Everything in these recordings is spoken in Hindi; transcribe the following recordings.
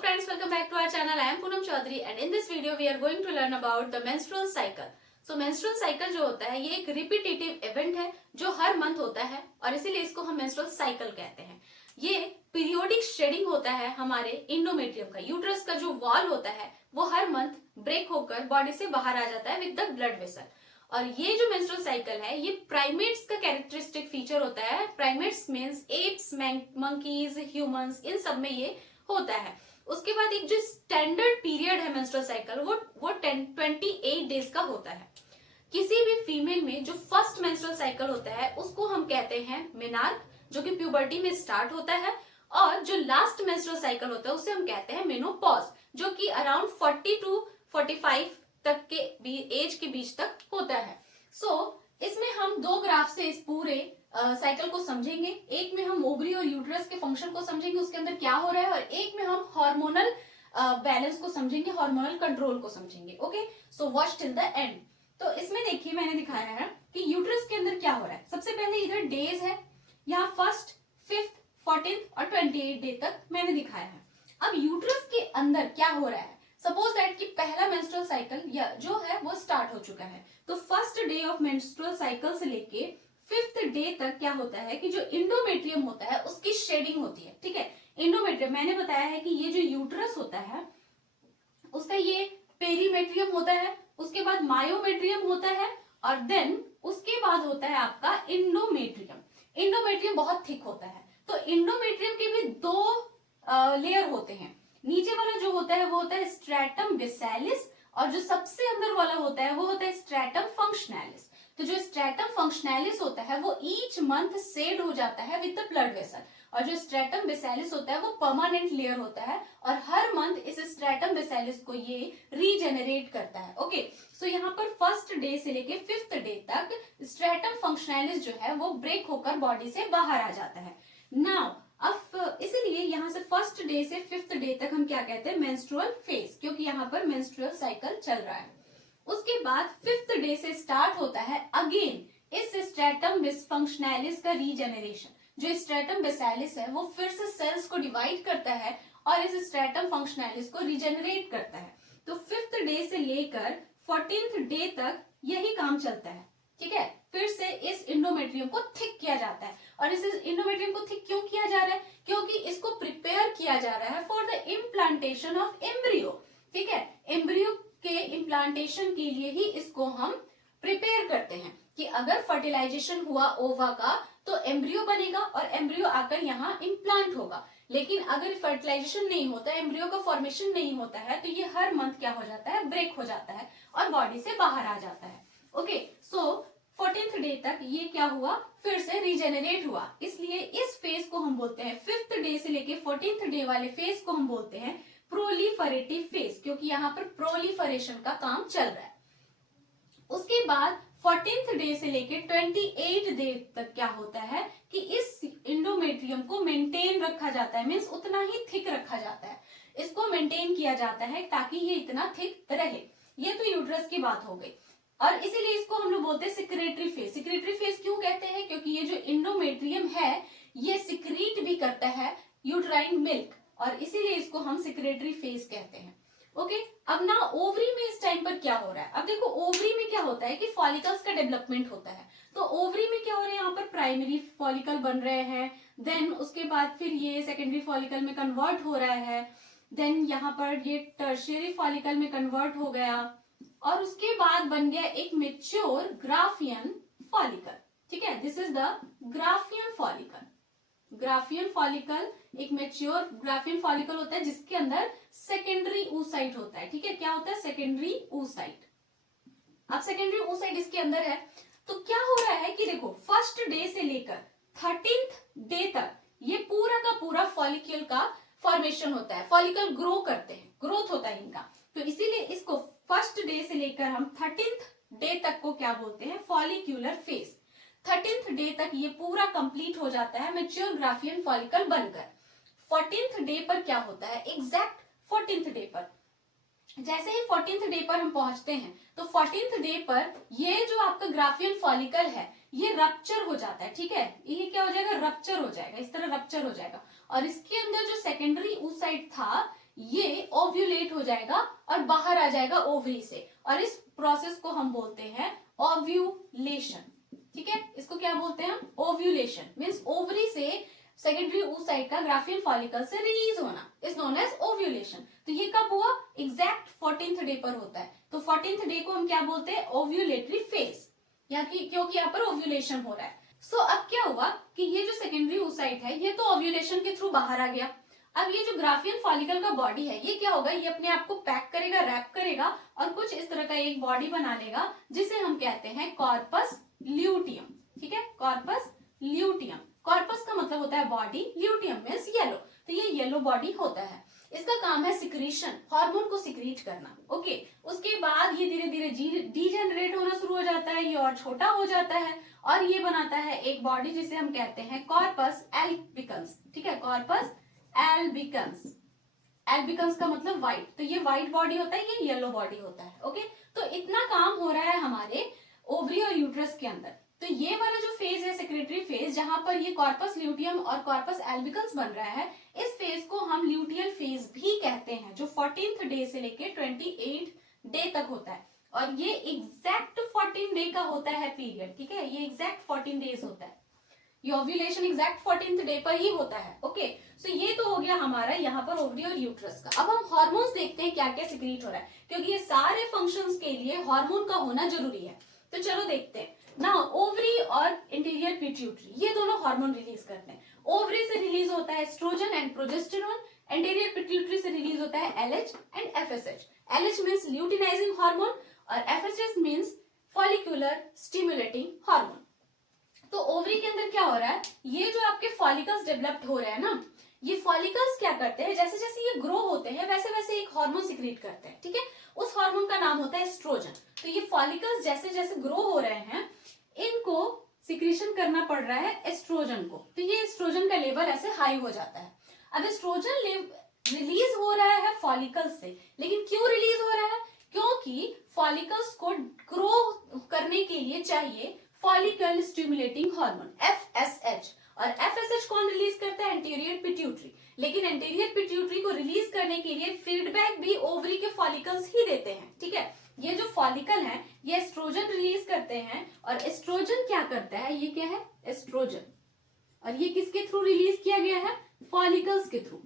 friends, welcome back to our channel. I am Poonam Chaudhary and in this video we are going to learn about the menstrual cycle. So menstrual cycle जो होता है ये एक रिपीटेटिव इवेंट है जो हर मंथ होता है और इसीलिए इसको हम menstrual cycle कहते हैं। ये पीरियोडिक शेडिंग होता है हमारे इंडोमेट्रियम का, यूट्रस का जो वॉल होता है वो हर मंथ ब्रेक होकर बॉडी से बाहर आ जाता है विद द ब्लड वेसल। और ये जो मेंस्ट्रुअल साइकिल है ये प्राइमेट्स का कैरेक्टरिस्टिक फीचर होता है। Primates means apes, monkeys, humans, इन सब में ये होता है। उसके बाद एक जो स्टैंडर्ड पीरियड है मेंस्ट्रुअल साइकिल वो 28 डेज का होता है। किसी भी फीमेल में जो फर्स्ट मेंस्ट्रुअल साइकिल होता है उसको हम कहते हैं मेनार्क, जो कि प्यूबर्टी में स्टार्ट होता है, और जो लास्ट मेंस्ट्रुअल साइकिल होता है उसे हम कहते हैं मेनोपॉज, जो कि अराउंड 40 to 45 तक के एज के बीच तक होता है। इसमें हम दो ग्राफ से इस पूरे साइकिल को समझेंगे। एक में हम ओवरी और यूट्रस के फंक्शन को समझेंगे, उसके अंदर क्या हो रहा है, और एक में हम हार्मोनल बैलेंस को समझेंगे, हार्मोनल कंट्रोल को समझेंगे। Okay, so watch till the end. तो इसमें देखिए मैंने दिखाया है कि यूट्रस के अंदर क्या हो रहा है। सबसे पहले इधर डेज है, यहाँ 1st, 5th, 14th और 28 डे तक मैंने दिखाया है। अब यूट्रस के अंदर क्या हो रहा है, सपोज दैट कि पहला मेंस्ट्रुअल साइकिल जो है वो स्टार्ट हो चुका है, तो first day of menstrual cycle से लेके 5th डे तक क्या होता है कि जो इंडोमेट्रियम होता है उसकी शेडिंग होती है। ठीक है, इंडोमेट्रियम मैंने बताया है कि ये जो यूट्रस होता है उसका ये पेरीमेट्रियम होता है, उसके बाद मायोमेट्रियम होता है, और देन उसके बाद होता है आपका इंडोमेट्रियम। इंडोमेट्रियम बहुत थिक होता है, तो इंडोमेट्रियम के भी दो लेयर होते हैं। नीचे वाला जो होता है वो होता है स्ट्रेटम बेसिलिस, और जो सबसे अंदर वाला होता है वो होता है स्ट्रेटम फंक्शनैलिस। तो जो स्ट्रेटम फंक्शनैलिस होता है वो ईच मंथ सेड हो जाता है विद द ब्लड वेसल, और जो स्ट्रेटम बेसिलिस होता है वो परमानेंट लेयर होता है, और हर मंथ इस स्ट्रेटम बेसिलिस को ये रीजेनरेट करता है। ओके, सो यहाँ पर 1st डे से लेके 5th डे तक स्ट्रेटम फंक्शनैलिस जो है वो ब्रेक होकर बॉडी से बाहर आ जाता है। नाउ अब इसीलिए यहाँ से 1st डे से 5th डे तक हम क्या कहते हैं, मेंस्ट्रुअल फेज, क्योंकि यहाँ पर मेंस्ट्रुअल साइकिल चल रहा है। उसके बाद 5th डे से स्टार्ट होता है अगेन इस स्ट्रेटम फंक्शनैलिस का रीजेनरेशन। जो स्ट्रेटम बेसिलिस है वो फिर से सेल्स को डिवाइड करता है और इस स्ट्रेटम फंक्शनैलिस को रीजेनरेट करता है। तो 5th डे से लेकर 14th डे तक यही काम चलता है। ठीक है, फिर से इस इंडोमेट्रियम को थिक किया जाता है, और इस इंडोमेट्रियम को थिक क्यों किया जा रहा है, क्योंकि इसको प्रिपेयर किया जा रहा है for the implantation of embryo. ठीक है, एम्ब्रियो के इम्प्लांटेशन के लिए ही इसको हम प्रिपेयर करते हैं कि अगर फर्टिलाइजेशन हुआ ओवा का तो एम्ब्रियो बनेगा और एम्ब्रियो आकर यहाँ इम्प्लांट होगा। लेकिन अगर फर्टिलाइजेशन नहीं होता, एम्ब्रियो का फॉर्मेशन नहीं होता है, तो ये हर मंथ क्या हो जाता है, ब्रेक हो जाता है और बॉडी से बाहर आ जाता है। ओके, सो 14th डे तक ये क्या हुआ, फिर से रीजेनरेट हुआ। इसलिए इस फेज को हम बोलते हैं, 5th डे से लेके 14th डे वाले फेज को हम बोलते हैं प्रोलिफरेटिव फेज, क्योंकि यहाँ पर प्रोलिफरेशन का काम चल रहा है। उसके बाद 14th डे से लेके 28 डे तक क्या होता है कि इस इंडोमेट्रियम को मेंटेन रखा जाता है, मीन्स उतना ही थिक रखा जाता है, इसको मेंटेन किया जाता है ताकि ये इतना थिक रहे। ये तो यूट्रस की बात हो गई, और इसीलिए इसको हम लोग बोलते हैं सिक्रेटरी फेज। सिक्रेटरी फेज क्यों कहते हैं, क्योंकि ये जो इंडोमेट्रियम है ये सिक्रीट भी करता है यूट्राइन मिल्क, और इसीलिए इसको हम सिक्रेटरी फेज कहते हैं। ओके, अब ना ओवरी में इस टाइम पर क्या हो रहा है। अब देखो ओवरी में क्या होता है कि फॉलिकल्स का डेवलपमेंट होता है, तो ओवरी में क्या हो रहा है, यहाँ पर प्राइमरी फॉलिकल बन रहे हैं, देन उसके बाद फिर ये सेकेंडरी फॉलिकल में कन्वर्ट हो रहा है, देन यहाँ पर ये टर्शियरी फॉलिकल में कन्वर्ट हो गया, और उसके बाद बन गया एक मेच्योर ग्राफियन फॉलिकल। ठीक है, this is the Graafian follicle. Graafian follicle एक मेच्योर ग्राफियन फॉलिकल होता है जिसके अंदर सेकेंडरी oocyte होता है। ठीक है, क्या होता है, सेकेंडरी oocyte। अब सेकेंडरी oocyte इसके अंदर है, तो क्या हो रहा है कि देखो 1st डे से लेकर 13th डे तक ये पूरा का पूरा फॉलिक्यूल का फॉर्मेशन होता है, फॉलिकल ग्रो करते हैं, ग्रोथ होता है इनका। तो इसीलिए इसको 1st डे से लेकर हम 13th डे तक को क्या बोलते हैं, फॉलिक्यूलर फेज। 13th डे तक ये पूरा कंप्लीट हो जाता है मैच्योर ग्राफियन फॉलिकल बनकर। 14th डे पर क्या होता है, एग्जैक्ट 14th डे पर, जैसे ही 14th डे पर हम पहुंचते हैं तो 14th डे पर ये जो आपका ग्राफियन फॉलिकल है ये रप्चर हो जाता है। ठीक है, ये क्या हो जाएगा, रप्चर हो जाएगा, इस तरह रप्चर हो जाएगा, और इसके अंदर जो सेकेंडरी oocyte था ये ओव्यूलेट हो जाएगा और बाहर आ जाएगा ओवरी से, और इस प्रोसेस को हम बोलते हैं ओव्यूलेशन। ठीक है, इसको क्या बोलते हैं? ओव्यूलेशन मीन्स ओवरी से सेकेंडरी oocyte का ग्राफियन फॉलिकल से रिलीज होना इज नोन एज ओव्यूलेशन। तो ये कब हुआ? एग्जैक्ट 14th डे पर होता है। तो 14th डे को हम क्या बोलते हैं? ओव्यूलेटरी फेज, क्योंकि यहाँ पर ओव्यूलेशन हो रहा है। सो अब क्या हुआ कि ये जो सेकेंडरी oocyte है ये तो ओव्यूलेशन के थ्रू बाहर आ गया। अब ये जो ग्राफियन फॉलिकल का बॉडी है ये क्या होगा? ये अपने आप को पैक करेगा, रैप करेगा और कुछ इस तरह का एक बॉडी बना लेगा जिसे हम कहते हैं कॉर्पस ल्यूटियम। ठीक है, कॉर्पस ल्यूटियम। कॉर्पस का मतलब होता है बॉडी, ल्यूटियम मीन्स येलो, तो ये येलो बॉडी होता है। इसका काम है सिक्रीशन, हार्मोन को सिक्रीट करना। ओके, उसके बाद ये धीरे धीरे डीजेनरेट होना शुरू हो जाता है, ये और छोटा हो जाता है और ये बनाता है एक बॉडी जिसे हम कहते हैं कॉर्पस एल्बिकन्स। ठीक है, कॉर्पस एल्बिकन्स। एल्बिकन्स का मतलब व्हाइट, तो ये व्हाइट बॉडी होता है, ये येलो बॉडी होता है। ओके, तो इतना काम हो रहा है हमारे ओवरी और यूट्रस के अंदर। तो ये वाला जो फेज है सेक्रेटरी फेज, जहां पर ये कॉर्पस ल्यूटियम और कॉर्पस एल्बिकन्स बन रहा है, इस फेज को हम ल्यूटियल फेज भी कहते हैं, जो 14th डे से लेके 28 डे तक होता है। और ये एग्जैक्ट 14 डे का होता है पीरियड। ठीक है, ये एग्जैक्ट 14 डेज होता है। ये ओव्यूलेशन एग्जैक्ट 14th डे पर ही होता है। ओके, सो ये तो हो गया हमारा यहाँ पर ओवरी और यूट्रस का। अब हम हार्मोन्स देखते हैं क्या क्या सिक्रीट हो रहा है, क्योंकि ये सारे फंक्शंस के लिए हार्मोन का होना जरूरी है। तो चलो देखते हैं ना। ओवरी और इंटीरियर पिट्यूटरी ये दोनों हार्मोन रिलीज करते हैं। ओवरी से रिलीज होता है oestrogen and progesterone, anterior pituitary से रिलीज होता है LH and FSH. LH means luteinising hormone और FSH means follicular stimulating hormone. तो ओवरी के अंदर क्या हो रहा है? ये जो आपके फॉलिकल्स डेवलप्ड हो रहे हैं ना, ये फॉलिकल्स क्या करते हैं, जैसे जैसे ये ग्रो होते हैं वैसे वैसे एक हार्मोन सिक्रीट करते हैं। ठीक है, उस हार्मोन का नाम होता है एस्ट्रोजन। तो ये फॉलिकल्स जैसे जैसे ग्रो हो रहे हैं, इनको सिक्रीशन करना पड़ रहा है एस्ट्रोजन को। तो ये एस्ट्रोजन का लेवल ऐसे हाई हो जाता है। अब एस्ट्रोजन रिलीज हो रहा है फॉलिकल्स से, लेकिन क्यों रिलीज हो रहा है? क्योंकि फॉलिकल्स को ग्रो करने के लिए चाहिए फॉलिकल स्टिमुलेटिंग हार्मोन एफएसएच। और एफएसएच कौन रिलीज करता है? Anterior pituitary. लेकिन एंटीरियर पिट्यूटरी को रिलीज करने के लिए फीडबैक भी ओवरी के फॉलिकल्स ही देते हैं। ठीक है, ये जो फॉलिकल है ये एस्ट्रोजन रिलीज करते हैं, और एस्ट्रोजन क्या करता है? ये क्या है? एस्ट्रोजन। और ये किसके थ्रू रिलीज किया गया है? फॉलिकल्स के थ्रू।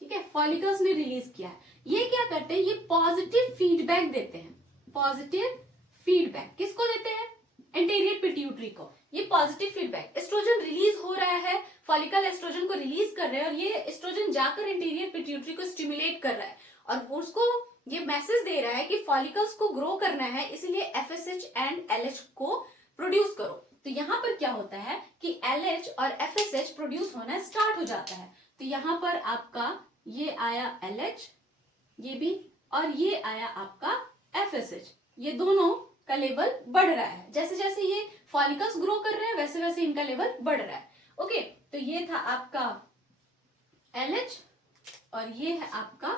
ठीक है, फॉलिकल्स ने रिलीज किया है। ये क्या करते हैं? ये पॉजिटिव फीडबैक देते हैं। पॉजिटिव फीडबैक किसको देते हैं? एंटीरियर पिट्यूटरी को। ये पॉजिटिव फीडबैक, एस्ट्रोजन रिलीज हो रहा है, फॉलिकल एस्ट्रोजन को रिलीज कर रहे हैं, और ये एस्ट्रोजन जाकर इंटीरियर पिट्यूटरी को स्टिमुलेट कर रहा है और उसको ये मैसेज दे रहा है कि फॉलिकल्स को ग्रो करना है, इसलिए एफएसएच एंड एलएच को प्रोड्यूस करो। तो यहाँ पर क्या होता है कि एलएच और एफएसएच प्रोड्यूस होना स्टार्ट हो जाता है। तो यहाँ पर आपका ये आया एलएच, ये भी, और ये आया आपका एफएसएच। ये दोनों का लेवल बढ़ रहा है। जैसे जैसे ये फॉलिकल्स ग्रो कर रहे हैं वैसे वैसे इनका लेवल बढ़ रहा है। ओके, तो ये था आपका एलएच और ये है आपका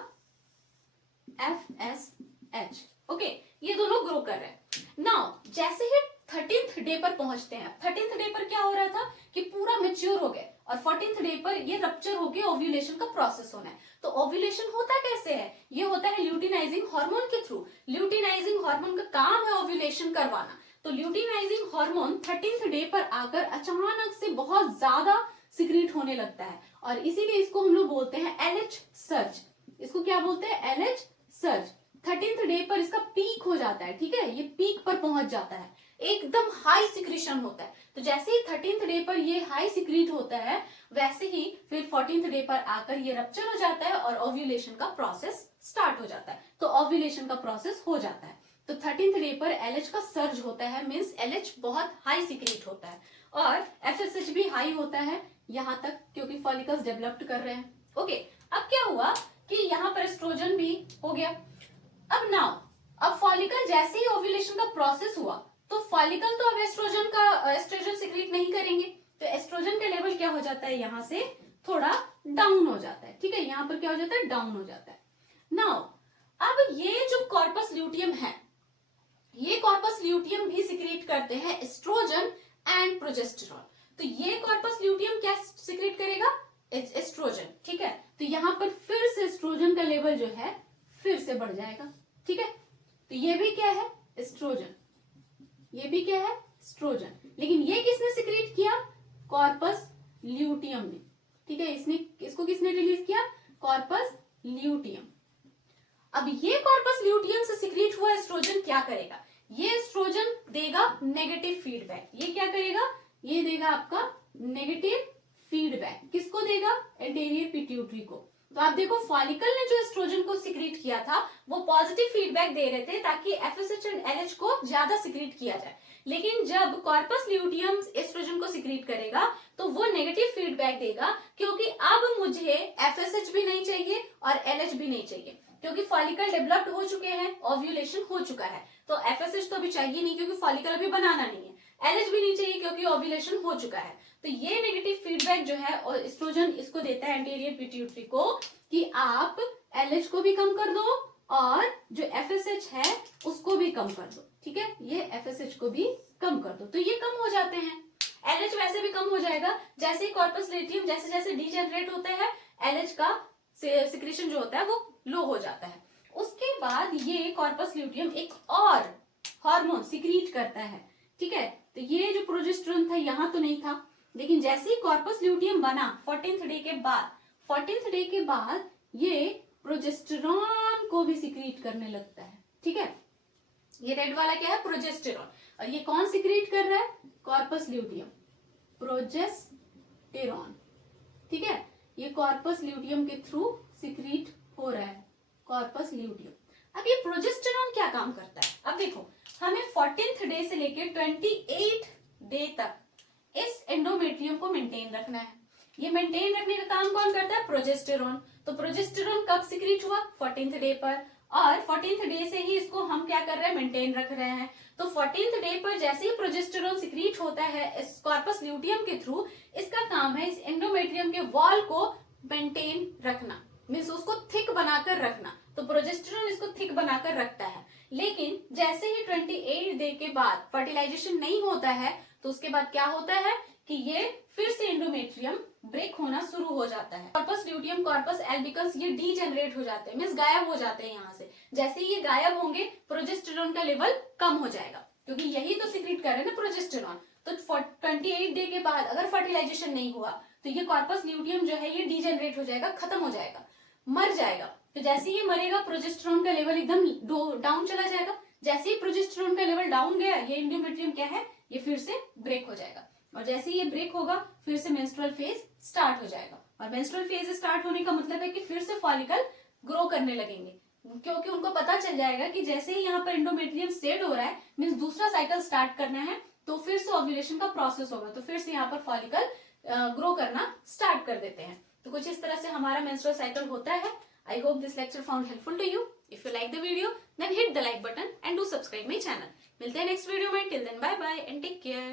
एफएसएच। ओके, ये दोनों ग्रो कर रहे हैं। नाउ जैसे ही 13th डे पर पहुंचते हैं, 13th डे पर क्या हो रहा था कि पूरा मेच्योर हो गए, और 14th डे पर ये रप्चर होके ओव्यूलेशन का प्रोसेस होना है। तो ओव्यूलेशन होता कैसे है? ये होता है ल्यूटिनाइजिंग हार्मोन के थ्रू। ल्यूटिनाइजिंग हार्मोन का काम है ओव्यूलेशन करवाना। तो ल्यूटिनाइजिंग हार्मोन 13th डे पर आकर अचानक से बहुत ज्यादा सिक्रीट होने लगता है, और इसीलिए इसको हम लोग बोलते हैं एलएच सर्ज। इसको क्या बोलते हैं? LH surge. 13th डे पर इसका पीक हो जाता है। ठीक है, ये पीक पर पहुंच जाता है, एकदम हाई सिक्रीशन होता है। तो जैसे ही 13th डे पर ये हाई सिक्रीट होता है, वैसे ही फिर 14th डे पर आकर ये रप्चर हो जाता है और ओव्यूलेशन का प्रोसेस स्टार्ट हो जाता है। तो ओव्यूलेशन का प्रोसेस हो जाता है। तो 13th डे पर एलएच का सर्ज होता है, मीन्स एलएच बहुत हाई सिक्रीट होता है, और एफएसएच भी हाई होता है यहां तक, क्योंकि फॉलिकल्स डेवलप्ड कर रहे हैं। ओके, अब क्या हुआ कि यहाँ पर एस्ट्रोजन भी हो गया। अब नाउ, अब फॉलिकल जैसे ही ओव्यूलेशन का प्रोसेस हुआ, तो फॉलिकल तो अब एस्ट्रोजन सिक्रीट नहीं करेंगे, तो एस्ट्रोजन का लेवल क्या हो जाता है? यहाँ से थोड़ा डाउन हो जाता है। ठीक है, यहाँ पर क्या हो जाता है? डाउन हो जाता है। नाउ अब ये जो कॉर्पस ल्यूटियम है, ये कॉर्पस ल्यूटियम भी सिक्रीट करते हैं एस्ट्रोजन एंड प्रोजेस्टेरॉन। तो ये कॉर्पस ल्यूटियम क्या सिक्रीट करेगा? एस्ट्रोजन। ठीक है, तो यहाँ पर फिर से एस्ट्रोजन का लेवल लेवल जो है फिर से बढ़ जाएगा। ठीक है, तो ये भी क्या है, एस्ट्रोजन, ये भी क्या है, एस्ट्रोजन। लेकिन ये किसने सिक्रीट किया, कॉर्पस ल्यूटियम ने। ठीक है, इसको किसने रिलीज किया, कॉर्पस ल्यूटियम। अब ये कॉर्पस ल्यूटियम से सिक्रीट हुआ एस्ट्रोजन क्या करेगा, ये एस्ट्रोजन देगा नेगेटिव फीडबैक। ये क्या करेगा, ये देगा आपका नेगेटिव फीडबैक। किसको देगा, एंटीरियर पिट्यूटरी को। तो आप देखो फॉलिकल ने जो एस्ट्रोजन को सिक्रीट किया था वो पॉजिटिव फीडबैक दे रहे थे ताकि एफएसएच एंड एलएच को ज्यादा सिक्रीट किया जाए। लेकिन जब कॉर्पस ल्यूटियम एस्ट्रोजन को सिक्रीट करेगा तो वो नेगेटिव फीडबैक देगा, क्योंकि अब मुझे एफएसएच भी नहीं चाहिए और एलएच भी नहीं चाहिए, क्योंकि फॉलिकल डेवलप्ड हो चुके हैं, ओव्यूलेशन हो चुका है। तो एफएसएच तो अभी चाहिए नहीं क्योंकि फॉलिकल अभी बनाना नहीं है, एलएच भी नहीं चाहिए क्योंकि ओव्यूलेशन हो चुका है। तो ये नेगेटिव फीडबैक जो है और एस्ट्रोजन इसको देता है एंटीरियर पिट्यूटरी को कि आप एलएच को भी कम कर दो और जो एफएसएच है उसको भी कम कर दो। ठीक है, ये एफएसएच को भी कम कर दो, तो ये कम हो जाते हैं। एलएच वैसे भी कम हो जाएगा, जैसे ही कॉर्पस ल्यूटियम जैसे जैसे डीजेनरेट होता है एलएच का सिक्रीशन जो होता है वो लो हो जाता है। उसके बाद ये कॉर्पस ल्यूटियम एक और हार्मोन सिक्रीट करता है। ठीक है, तो ये जो प्रोजेस्टेरोन था यहाँ तो नहीं था, लेकिन जैसे ही कॉर्पस ल्यूटियम बना 14th डे के बाद, 14th डे के बाद ये प्रोजेस्टेरॉन को भी सिक्रीट करने लगता है। ठीक है, ये रेड वाला क्या है, प्रोजेस्टेरॉन, और ये कौन सिक्रीट कर रहा है, कॉर्पस ल्यूटियम, प्रोजेस्टेरॉन। ठीक है, ये कॉर्पस ल्यूटियम के थ्रू सिक्रीट हो रहा है, कॉर्पस ल्यूटियम। अब ये प्रोजेस्टेरॉन क्या काम करता है, अब देखो हमें 14th डे से लेकर 28 डे तक इस एंडोमेट्रियम को मेंटेन रखना है। ये मेंटेन रखने का काम कौन करता है, प्रोजेस्टेरॉन। तो प्रोजेस्टेरॉन कब सिक्रीट हुआ, 14th डे पर, और 14th डे से ही इसको हम क्या कर रहे हैं, मेंटेन रख रहे हैं। तो 14th डे पर जैसे ही प्रोजेस्टेरॉन सिक्रीट होता है इस कॉर्पस ल्यूटियम के थ्रू, इसका काम है इस एंडोमेट्रियम के वॉल को मेंटेन रखना, मीन्स उसको थिक बनाकर रखना। तो प्रोजेस्टेरॉन इसको थिक बनाकर रखता है। लेकिन जैसे ही 28 डे के बाद फर्टिलाइजेशन नहीं होता है तो उसके बाद क्या होता है कि ये फिर से एंडोमेट्रियम ब्रेक होना शुरू हो जाता है। कॉर्पस ल्यूटियम, कॉर्पस एल्बिकस ये डीजेनरेट हो जाते हैं, मींस गायब हो जाते हैं यहाँ से। जैसे ही ये गायब होंगे प्रोजेस्टेरॉन का लेवल कम हो जाएगा, क्योंकि यही तो सिक्रीट कर रहे हैं ना प्रोजेस्टेरॉन। तो 28 डे के बाद अगर फर्टिलाइजेशन नहीं हुआ तो ये कॉर्पस ल्यूटियम जो है ये डीजेनरेट हो जाएगा, खत्म हो जाएगा, मर जाएगा। तो जैसे ये मरेगा प्रोजेस्टेरॉन का लेवल एकदम डाउन चला जाएगा। जैसे ही प्रोजेस्टेरॉन का लेवल डाउन गया, ये एंडोमेट्रियम क्या है, ये फिर से ब्रेक हो जाएगा, और जैसे ही ये ब्रेक होगा फिर से मेंस्ट्रुअल फेज स्टार्ट हो जाएगा। और मेंस्ट्रुअल फेज स्टार्ट होने का मतलब है कि फिर से फॉलिकल ग्रो करने लगेंगे, क्योंकि उनको पता चल जाएगा कि जैसे ही यहाँ पर एंडोमेट्रियम सेट हो रहा है, मीन्स दूसरा साइकिल स्टार्ट करना है, तो फिर से ओव्यूलेशन का प्रोसेस होगा, तो फिर से यहाँ पर फॉलिकल ग्रो करना स्टार्ट कर देते हैं। तो कुछ इस तरह से हमारा मेंस्ट्रुअल साइकिल होता है। I hope this lecture found helpful to you. If you like the video, then hit the like button and do subscribe my channel. मिलते हैं next video में, till then bye bye and take care.